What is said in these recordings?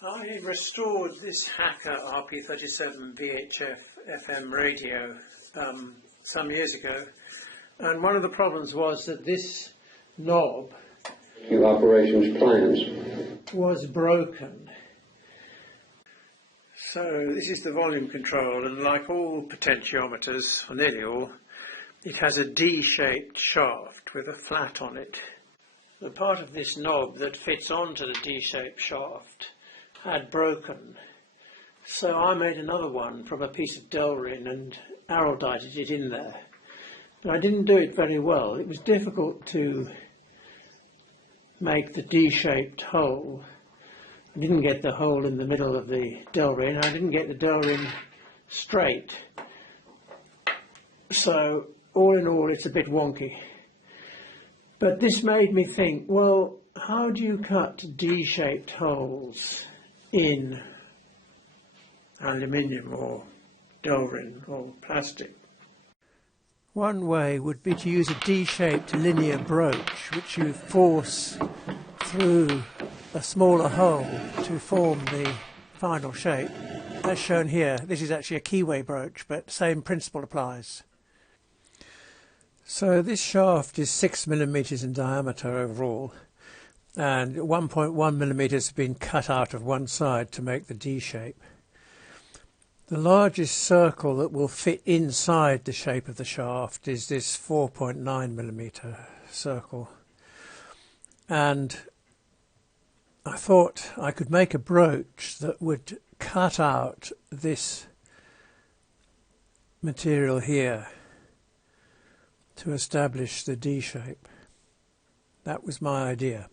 I restored this Hacker RP37 VHF FM radio some years ago, and one of the problems was that this knob operations plans was broken. So this is the volume control, and like all potentiometers, or nearly all, it has a D-shaped shaft with a flat on it. The part of this knob that fits onto the D-shaped shaft had broken, so I made another one from a piece of Delrin and araldited it in there. But I didn't do it very well. It was difficult to make the D-shaped hole. I didn't get the hole in the middle of the Delrin. I didn't get the Delrin straight. So all in all, it's a bit wonky. But this made me think, well, how do you cut D-shaped holes in aluminium or Delrin or plastic? One way would be to use a D-shaped linear broach, which you force through a smaller hole to form the final shape. As shown here, this is actually a keyway broach, but same principle applies. So this shaft is 6 millimeters in diameter overall, and 1.1 millimeters have been cut out of one side to make the D shape. The largest circle that will fit inside the shape of the shaft is this 4.9 millimeter circle, and I thought I could make a broach that would cut out this material here to establish the D shape. That was my idea.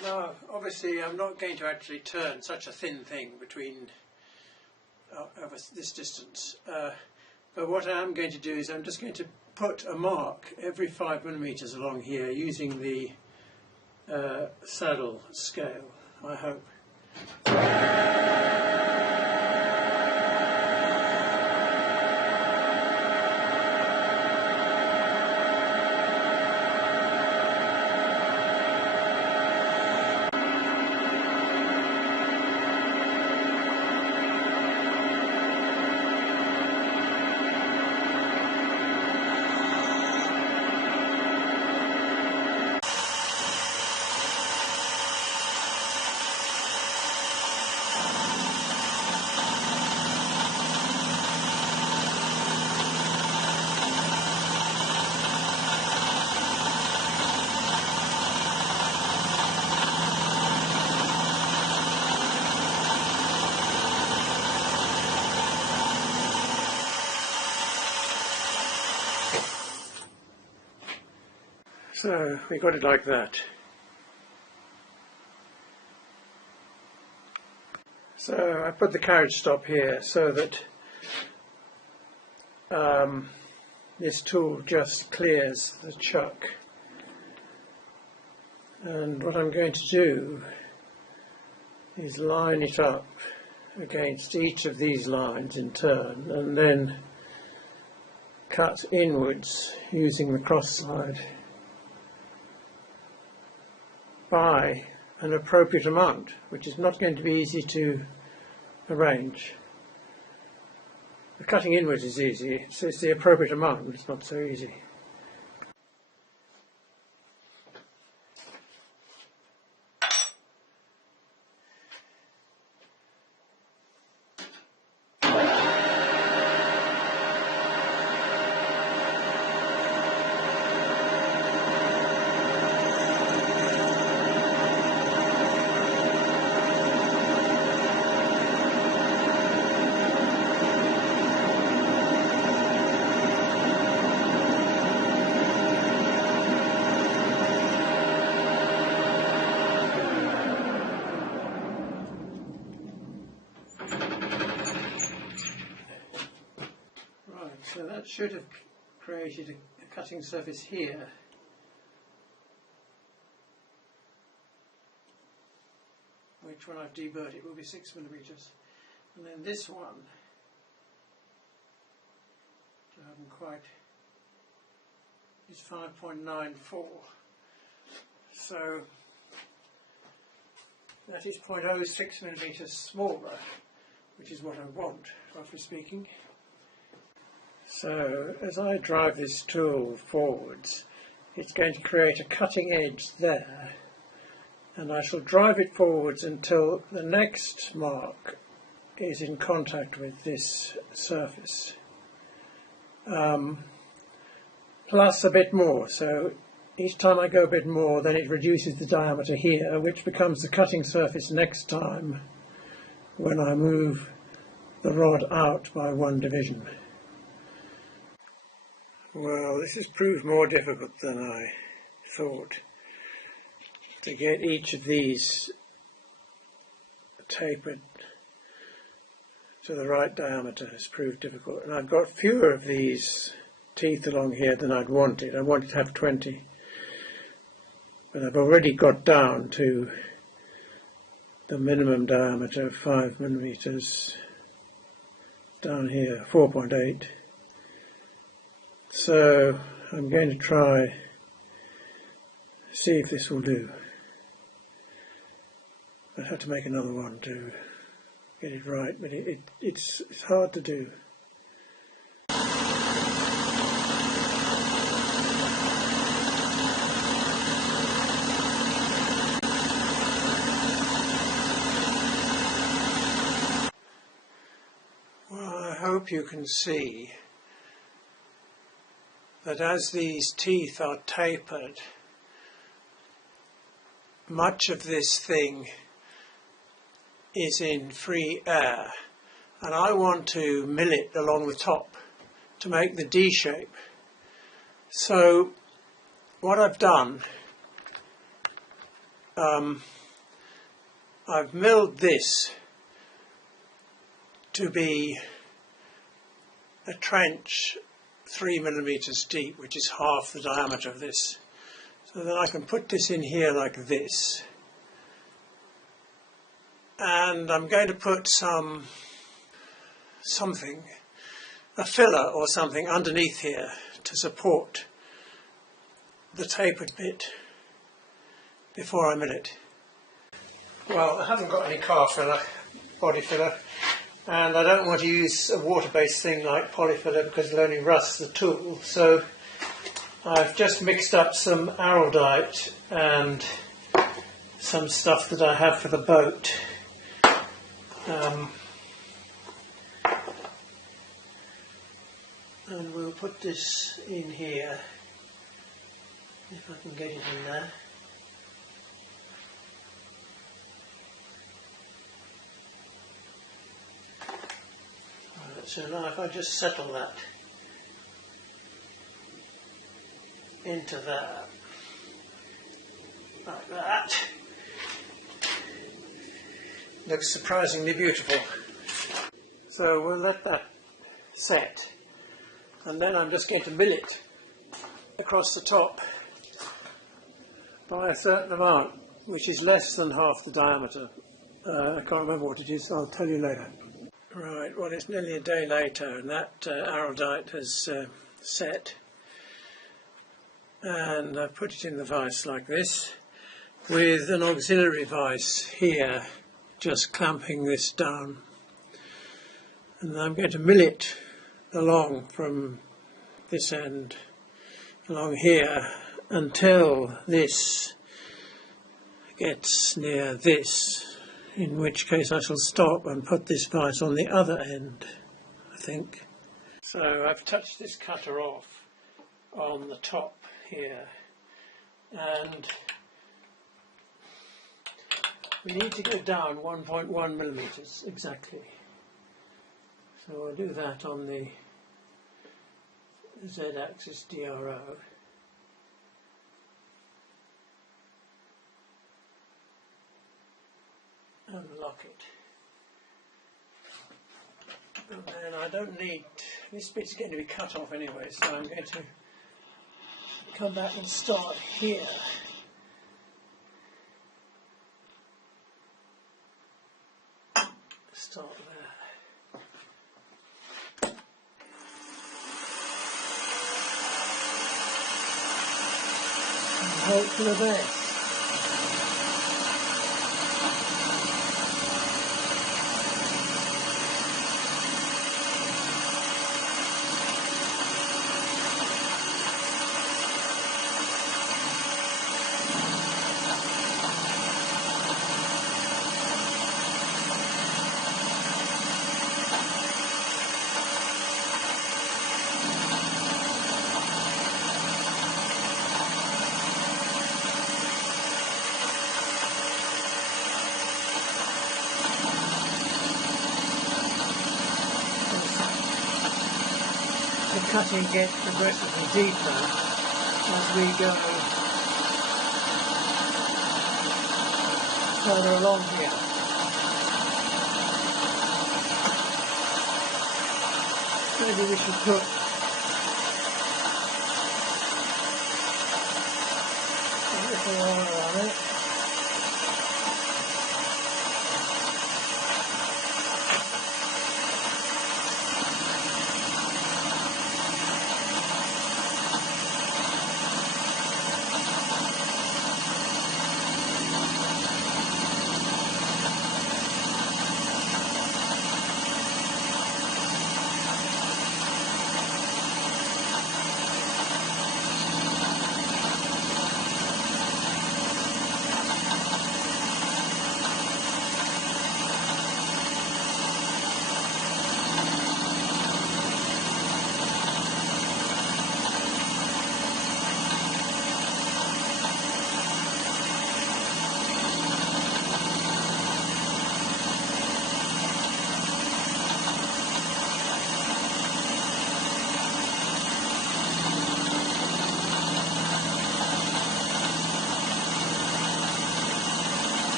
Now, obviously, I'm not going to actually turn such a thin thing between over this distance. But what I am going to do is I'm just going to put a mark every 5 millimeters along here using the saddle scale, I hope. So we got it like that. So I put the carriage stop here so that this tool just clears the chuck. And what I'm going to do is line it up against each of these lines in turn and then cut inwards using the cross slide by an appropriate amount, which is not going to be easy to arrange. The cutting inwards is easy, so it's the appropriate amount, it's not so easy. So that should have created a cutting surface here. Which when I've deburred it will be 6 millimeters. And then this one, which I haven't quite, is 5.94. So that is 0.06 millimeters smaller, which is what I want, roughly speaking. So as I drive this tool forwards, it's going to create a cutting edge there, and I shall drive it forwards until the next mark is in contact with this surface. Plus a bit more, so each time I go a bit more, then it reduces the diameter here, which becomes the cutting surface next time when I move the rod out by 1 division. Well, this has proved more difficult than I thought. To get each of these tapered to the right diameter has proved difficult. And I've got fewer of these teeth along here than I'd wanted. I wanted to have 20. But I've already got down to the minimum diameter of 5 millimeters down here, 4.8. So I'm going to try see if this will do. I have to make another one to get it right, but it's hard to do. Well, I hope you can see that as these teeth are tapered, much of this thing is in free air, and I want to mill it along the top to make the D shape. So what I've done, I've milled this to be a trench 3 millimeters deep, which is half the diameter of this. So then I can put this in here like this. And I'm going to put a filler or something underneath here to support the tapered bit before I mill it. Well, I haven't got any car filler, body filler, and I don't want to use a water-based thing like polyfiller because it'll only rust the tool. So I've just mixed up some araldite and some stuff that I have for the boat. And we'll put this in here, if I can get it in there. Right, so now if I just settle that into there, like that, looks surprisingly beautiful. So we'll let that set, and then I'm just going to mill it across the top by a certain amount, which is less than half the diameter. I can't remember what it is, I'll tell you later. Right, well, it's nearly a day later, and that araldite has set, and I've put it in the vise like this with an auxiliary vise here just clamping this down, and I'm going to mill it along from this end along here until this gets near this, in which case I shall stop and put this vise on the other end, I think. So I've touched this cutter off on the top here, and we need to go down 1.1 millimeters exactly. So I'll do that on the Z-axis DRO. And lock it. And then I I don't need, this bit's getting to be cut off anyway, so I'm going to come back and start here. Start there. And hope for the best. The cutting gets progressively deeper as we go further along here. Maybe we should put a little wire on it.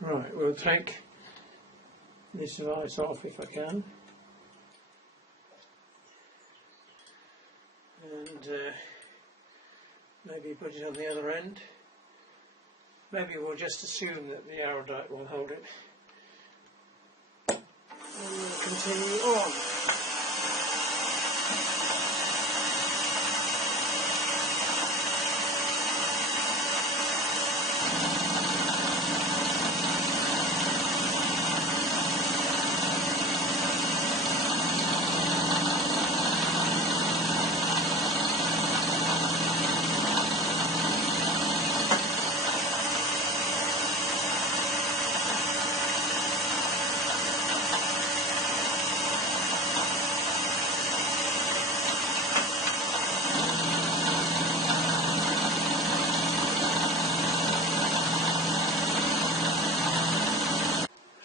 Right, we'll take this vise off if I can, and maybe put it on the other end. Maybe we'll just assume that the araldite will hold it, and we'll continue on.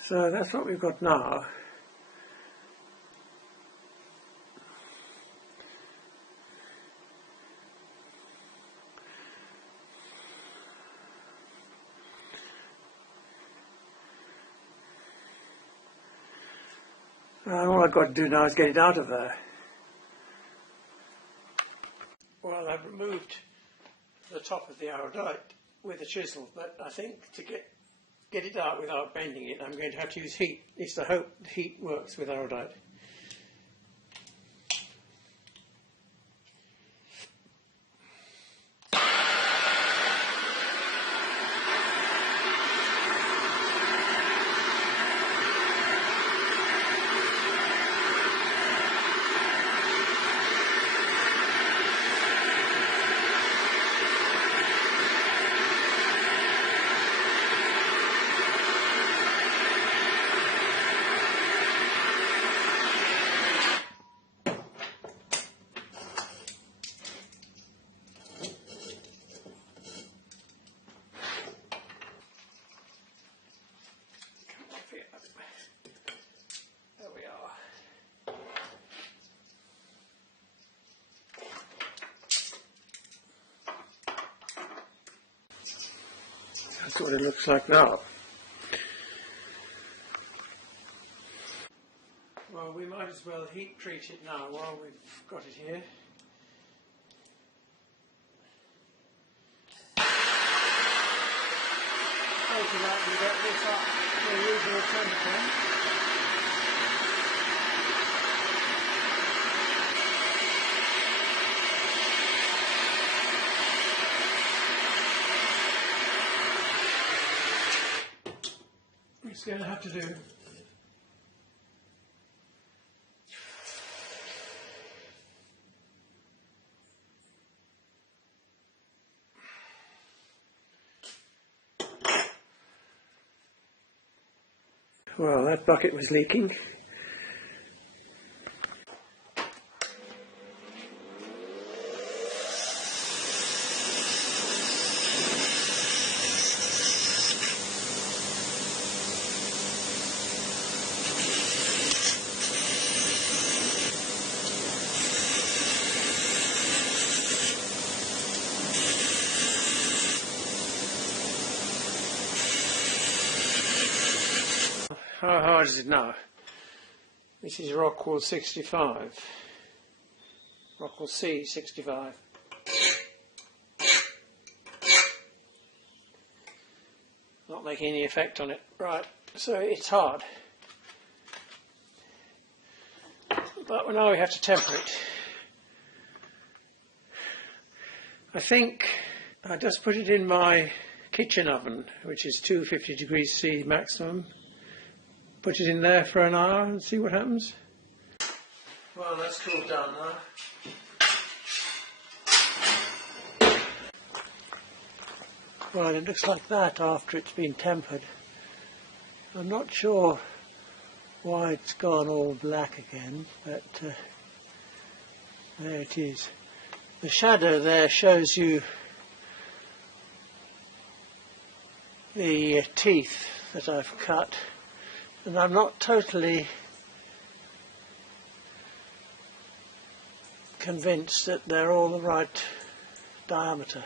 So that's what we've got now. All I've got to do now is get it out of there. Well, I've removed the top of the araldite with a chisel, but I think to get it out without bending it, I'm going to have to use heat. At least I hope heat works with araldite. That's what it looks like now. Well, we might as well heat treat it now while we've got it here. Hopefully that can get this up to the usual temperature. It's going to have to do. Well, that bucket was leaking. How hard is it now? This is Rockwell 65. Rockwell C 65. Not making any effect on it. Right, so it's hard. But now we have to temper it. I think I just put it in my kitchen oven, which is 250 degrees C maximum. Put it in there for an hour and see what happens. Well, that's cooled down now. Well, it looks like that after it's been tempered. I'm not sure why it's gone all black again, but there it is. The shadow there shows you the teeth that I've cut. And I'm not totally convinced that they're all the right diameter.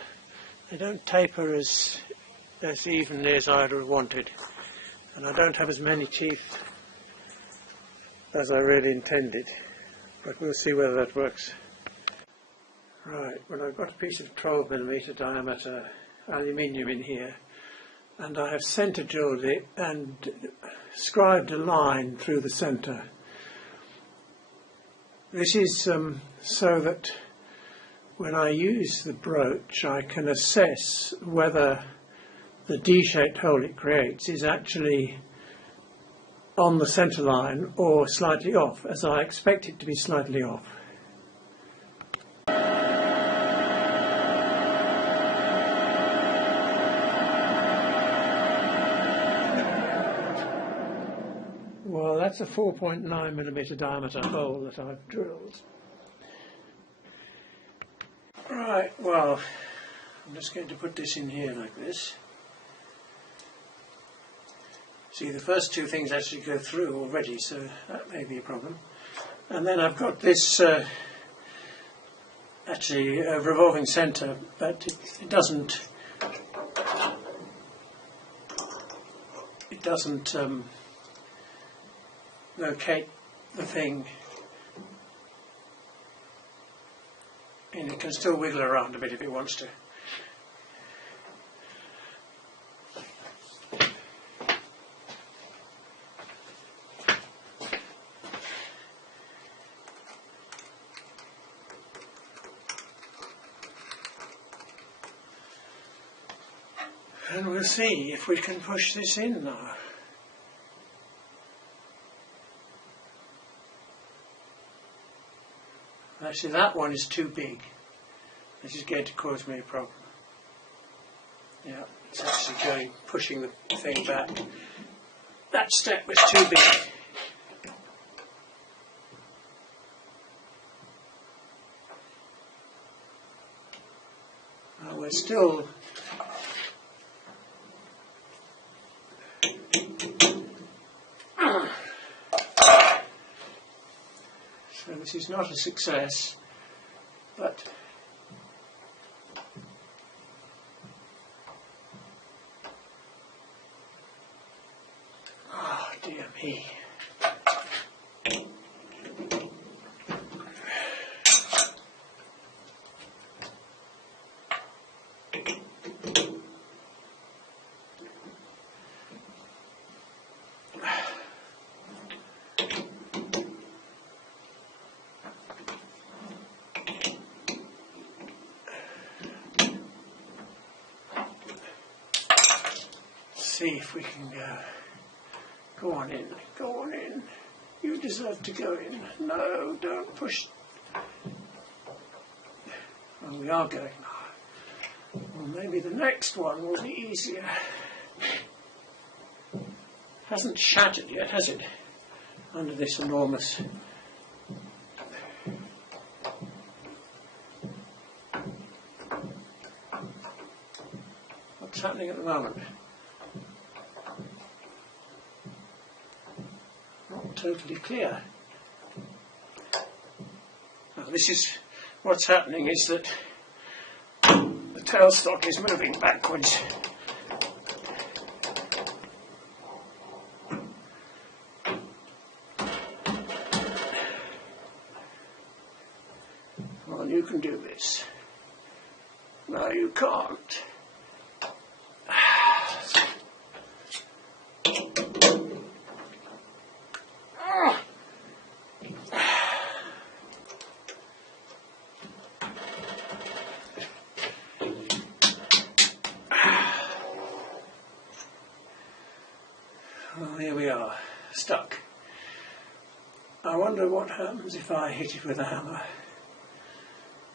They don't taper as evenly as I'd have wanted, and I don't have as many teeth as I really intended, but we'll see whether that works. Right, well, I've got a piece of 12mm diameter aluminium in here, and I have centre drilled it and scribed a line through the centre. This is so that when I use the broach I can assess whether the D-shaped hole it creates is actually on the centre line or slightly off, as I expect it to be slightly off. Well, that's a 4.9mm diameter hole that I've drilled. Right, well, I'm just going to put this in here like this. See, the first two things actually go through already, so that may be a problem. And then I've got this actually a revolving centre, but it doesn't locate the thing, and it can still wiggle around a bit if it wants to. And we'll see if we can push this in now. Actually, that one is too big. This is going to cause me a problem. Yeah, it's actually pushing the thing back. That step was too big. We're still so this is not a success, but Hey. See if we can go. Go on in, go on in. You deserve to go in. No, don't push. Well, we are going. Well, maybe the next one will be easier. Hasn't shattered yet, has it? Under this enormous. What's happening at the moment? Not totally clear. Now, this is what's happening is that the tailstock is moving backwards. Well, you can do this. No, you can't. Well, here we are, stuck. I wonder what happens if I hit it with a hammer.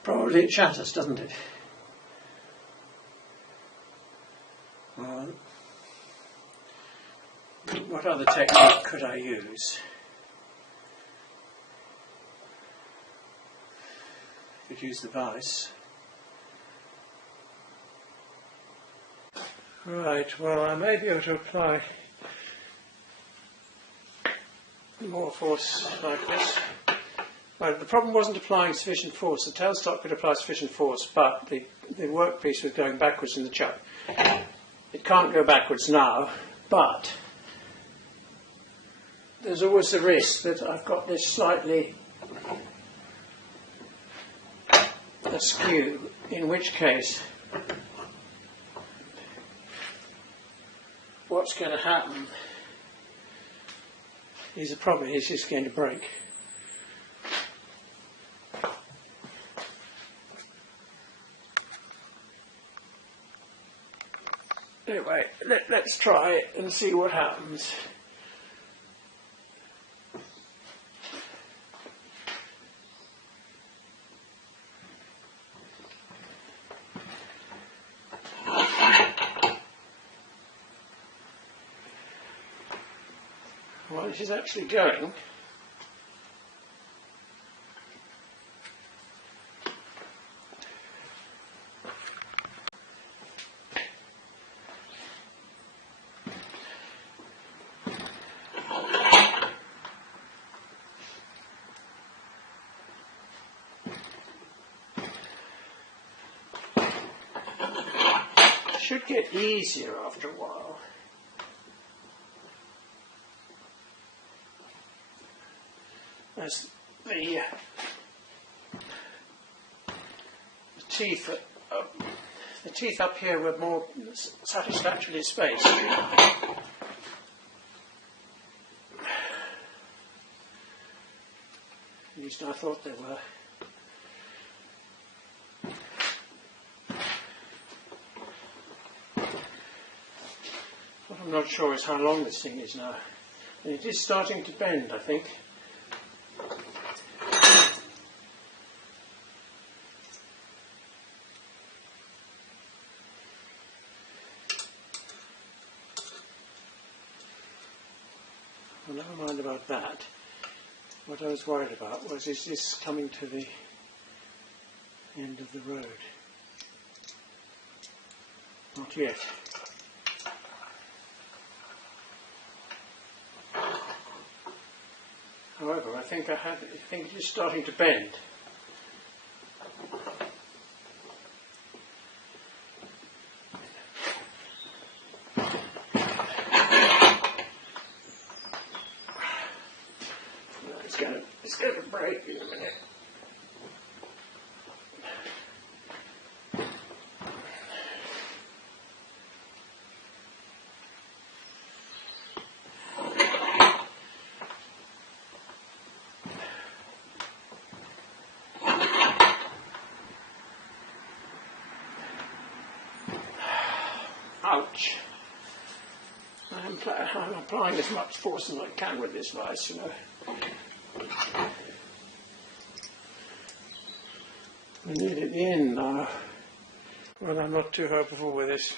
Probably it shatters, doesn't it? Well, what other technique could I use? I could use the vice. Right, well, I may be able to apply more force like this. Well, the problem wasn't applying sufficient force. The tailstock could apply sufficient force, but the workpiece was going backwards in the chuck. It can't go backwards now, but there's always the risk that I've got this slightly askew, in which case what's going to happen is the problem is it's going to break. Anyway, let's try it and see what happens. Well, this is actually going. Should get easier after a while. As the teeth up here were more satisfactorily spaced. At least I thought they were. What I'm not sure is how long this thing is now. And it is starting to bend, I think. Well, never mind about that. What I was worried about was, is this coming to the end of the road? Not yet. However, I think it is starting to bend. break in a minute. Ouch. I'm applying as much force as I can with this vice, you know. I need it in now. Well, I'm not too hopeful with this.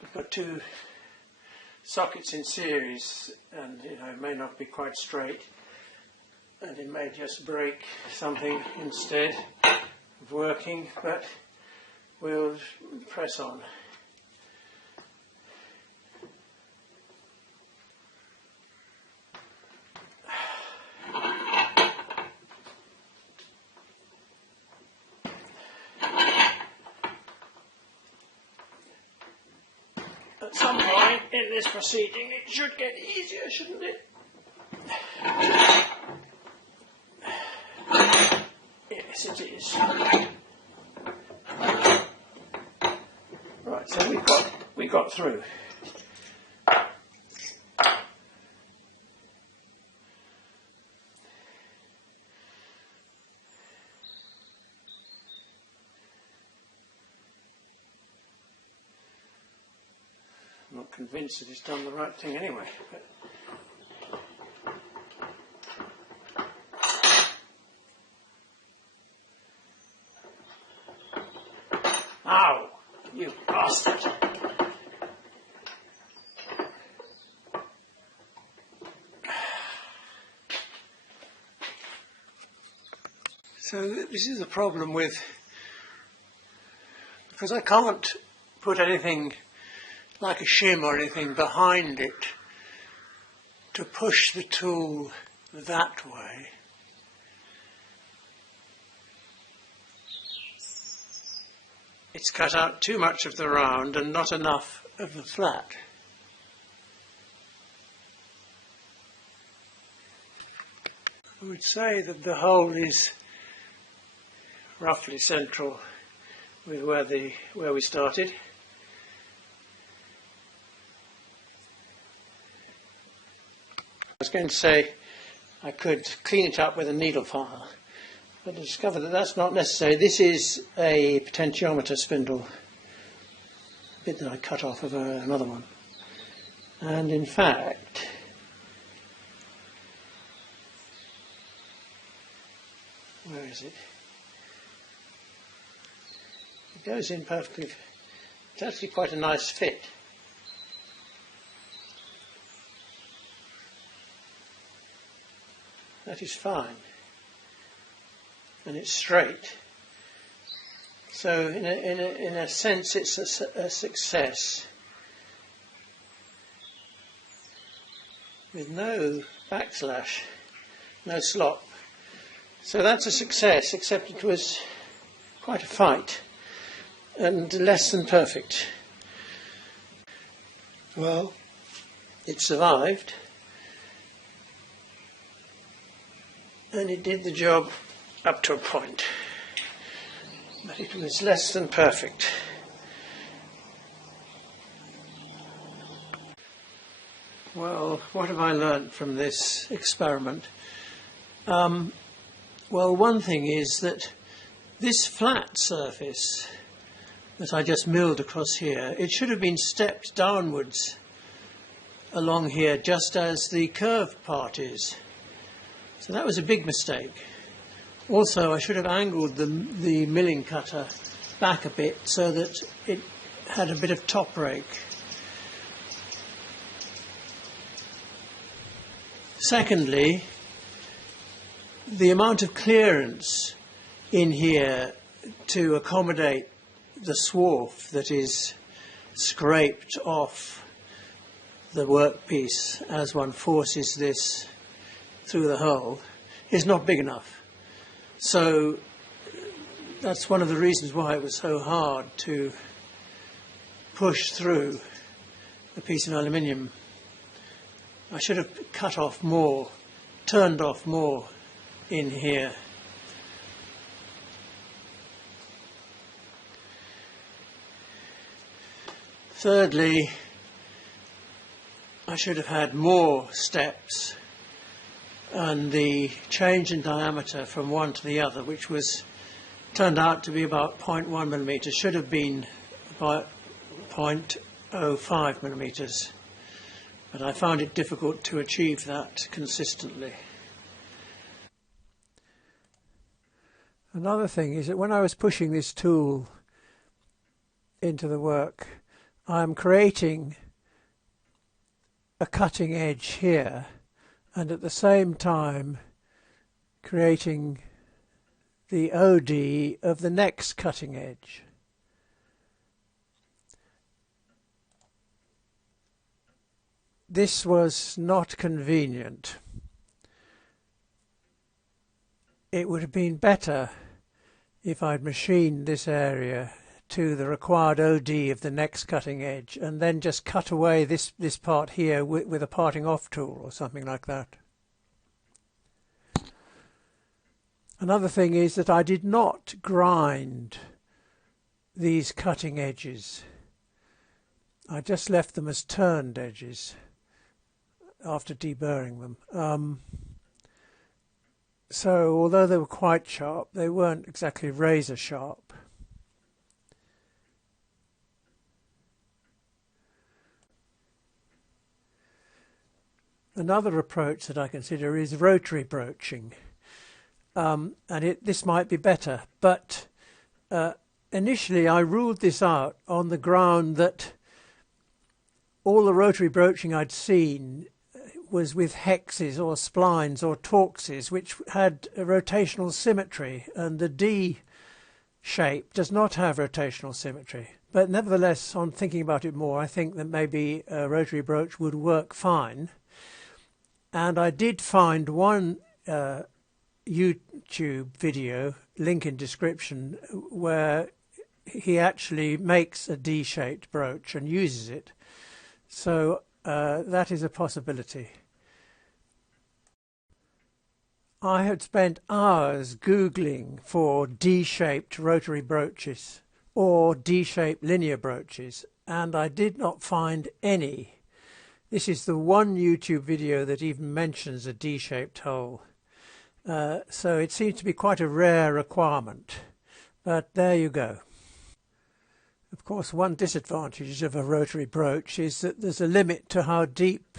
I've got two sockets in series, and you know, it may not be quite straight, and it may just break something instead of working, but we'll press on. At some point in this proceeding it should get easier, shouldn't it? Yes, it is. Right, so we got through. I'm not convinced that it's done the right thing anyway. But ow! You bastard! So this is the problem with, because I can't put anything like a shim or anything behind it to push the tool that way. It's cut out too much of the round and not enough of the flat. I would say that the hole is roughly central with where we started. I was going to say I could clean it up with a needle file, but I discovered that that's not necessary. This is a potentiometer spindle, a bit that I cut off of another one. And in fact, where is it? It goes in perfectly. It's actually quite a nice fit. That is fine, and it's straight. So in a sense it's a success, with no backslash, no slop. So that's a success, except it was quite a fight and less than perfect. Well, it survived. And it did the job up to a point, but it was less than perfect. Well, what have I learnt from this experiment? Well, one thing is that this flat surface that I just milled across here, it should have been stepped downwards along here just as the curved part is. So that was a big mistake. Also, I should have angled the milling cutter back a bit so that it had a bit of top rake. Secondly, the amount of clearance in here to accommodate the swarf that is scraped off the workpiece as one forces this through the hole is not big enough. So that's one of the reasons why it was so hard to push through a piece of aluminium. I should have cut off more, turned off more in here. Thirdly, I should have had more steps, and the change in diameter from one to the other, which turned out to be about 0.1 millimetres, should have been about 0.05 millimetres, but I found it difficult to achieve that consistently. Another thing is that when I was pushing this tool into the work, I'm creating a cutting edge here, and at the same time creating the OD of the next cutting edge. This was not convenient. It would have been better if I'd machined this area to the required OD of the next cutting edge and then just cut away this part here with a parting off tool or something like that. Another thing is that I did not grind these cutting edges. I just left them as turned edges after deburring them. So although they were quite sharp, they weren't exactly razor sharp. Another approach that I consider is rotary broaching, and this might be better, but initially I ruled this out on the ground that all the rotary broaching I'd seen was with hexes or splines or torxes, which had a rotational symmetry, and the D shape does not have rotational symmetry. But nevertheless, on thinking about it more, I think that maybe a rotary broach would work fine. And I did find one YouTube video, link in description, where he actually makes a D-shaped broach and uses it. So that is a possibility. I had spent hours Googling for D-shaped rotary broaches or D-shaped linear broaches, and I did not find any. This is the one YouTube video that even mentions a D-shaped hole. So it seems to be quite a rare requirement, but there you go. Of course, one disadvantage of a rotary broach is that there's a limit to how deep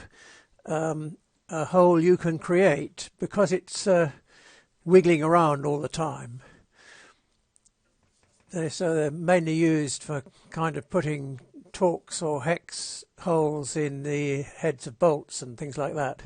a hole you can create, because it's wiggling around all the time. So they're mainly used for kind of putting Torx or hex holes in the heads of bolts and things like that.